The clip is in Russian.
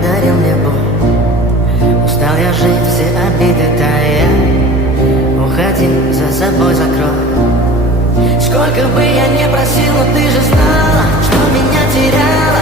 подарил мне боль. Устал я жить, все обиды тая. Уходи, за собой закрой. Сколько бы я не просил, но ты же знала, что меня теряла.